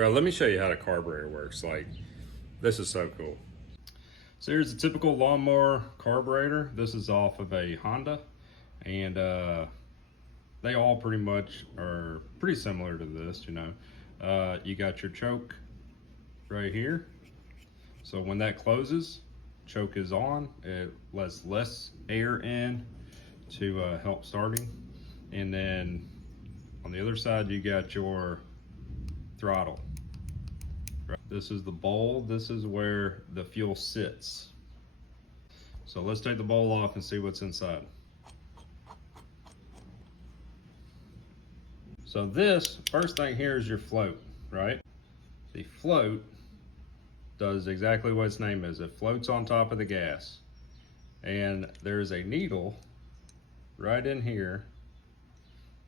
Bro, let me show you how the carburetor works. Like, this is so cool. So here's a typical lawnmower carburetor. This is off of a Honda, and they all pretty much are pretty similar to this, you know. You got your choke right here. So when that closes, choke is on. It lets less air in to help starting. And then on the other side, you got your throttle. This is the bowl. This is where the fuel sits. So let's take the bowl off and see what's inside. So this first thing here is your float, right? The float does exactly what its name is. It floats on top of the gas. And there's a needle right in here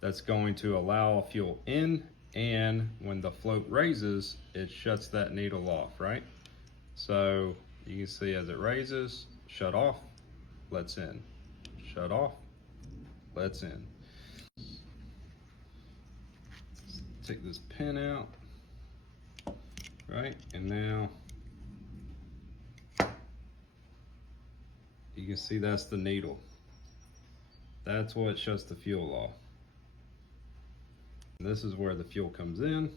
that's going to allow fuel in, and when the float raises, it shuts that needle off, right? So you can see as it raises, shut off, lets in, shut off, lets in. Take this pin out, right? And now you can see that's the needle. That's what shuts the fuel off. And this is where the fuel comes in,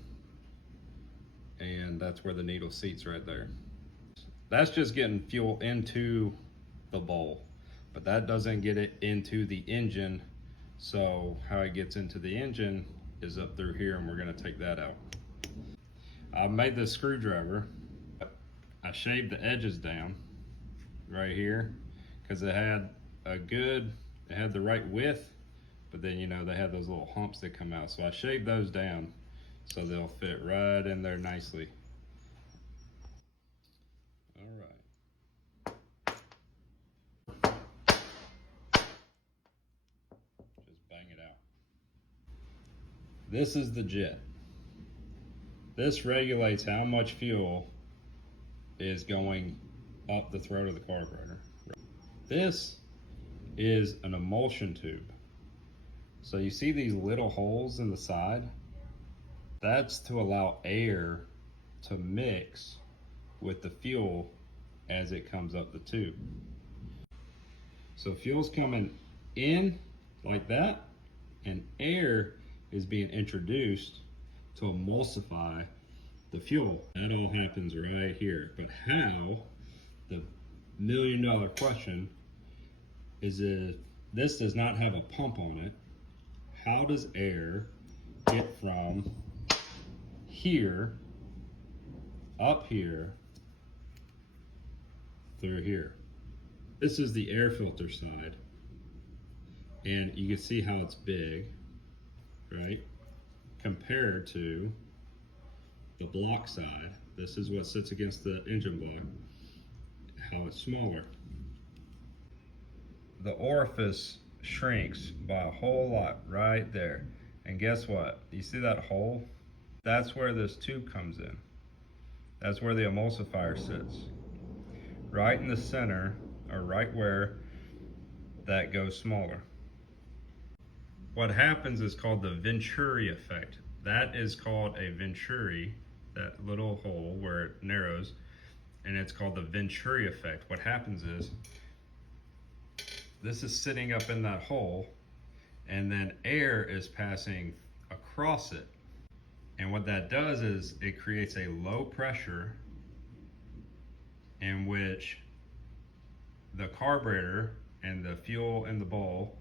and that's where the needle seats right there. That's just getting fuel into the bowl, but that doesn't get it into the engine. So how it gets into the engine is up through here, and we're gonna take that out. I made this screwdriver. I shaved the edges down right here because it had the right width, but then, you know, they have those little humps that come out. So I shaved those down so they'll fit right in there nicely. All right. Just bang it out. This is the jet. This regulates how much fuel is going up the throat of the carburetor. This is an emulsion tube. So you see these little holes in the side? That's to allow air to mix with the fuel as it comes up the tube. So fuel's coming in like that, and air is being introduced to emulsify the fuel. That all happens right here. But how, the million-dollar question, is if this does not have a pump on it, how does air get from here, up here, through here? This is the air filter side, and you can see how it's big, right? Compared to the block side. This is what sits against the engine block, how it's smaller. The orifice shrinks by a whole lot right there. And guess what? You see that hole? That's where this tube comes in. That's where the emulsifier sits. Right in the center, or right where that goes smaller. What happens is called the Venturi effect. That is called a Venturi, that little hole where it narrows, and it's called the Venturi effect. What happens is, this is sitting up in that hole, and then air is passing across it. And what that does is it creates a low pressure in which the carburetor and the fuel in the bowl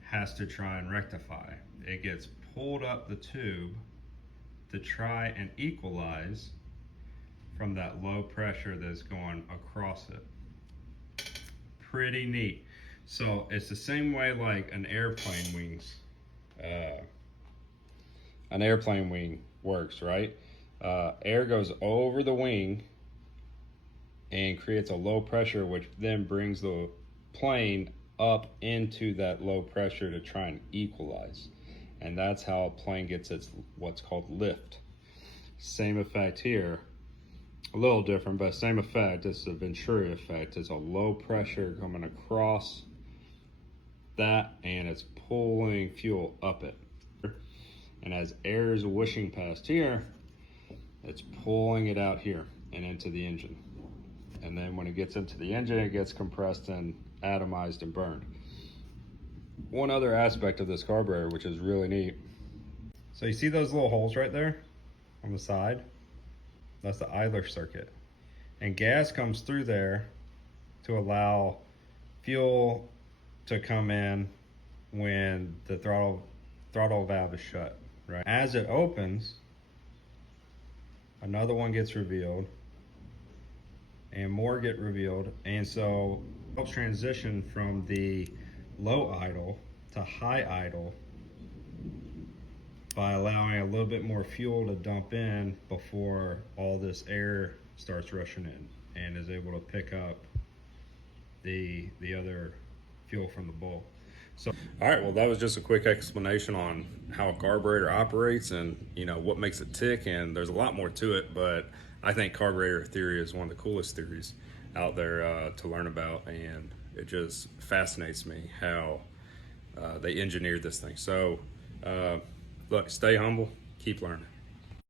has to try and rectify. It gets pulled up the tube to try and equalize from that low pressure that's going across it. Pretty neat. So it's the same way like an airplane wing works, right? Air goes over the wing and creates a low pressure, which then brings the plane up into that low pressure to try and equalize. And that's how a plane gets its what's called lift. Same effect here, a little different, but same effect. It's a Venturi effect. It's a low pressure coming across that, and it's pulling fuel up it. And as air is whooshing past here, It's pulling it out here and into the engine. And then when it gets into the engine, it gets compressed and atomized and burned. One other aspect of this carburetor, which is really neat. So you see those little holes right there on the side? That's the idler circuit. And gas comes through there to allow fuel to come in when the throttle valve is shut, right? As it opens, another one gets revealed and more get revealed, and so it helps transition from the low idle to high idle by allowing a little bit more fuel to dump in before all this air starts rushing in, and is able to pick up the other fuel from the bowl. So, all right, well, that was just a quick explanation on how a carburetor operates and, you know, what makes it tick. And there's a lot more to it, but I think carburetor theory is one of the coolest theories out there to learn about. And it just fascinates me how they engineered this thing. So, look, stay humble, keep learning.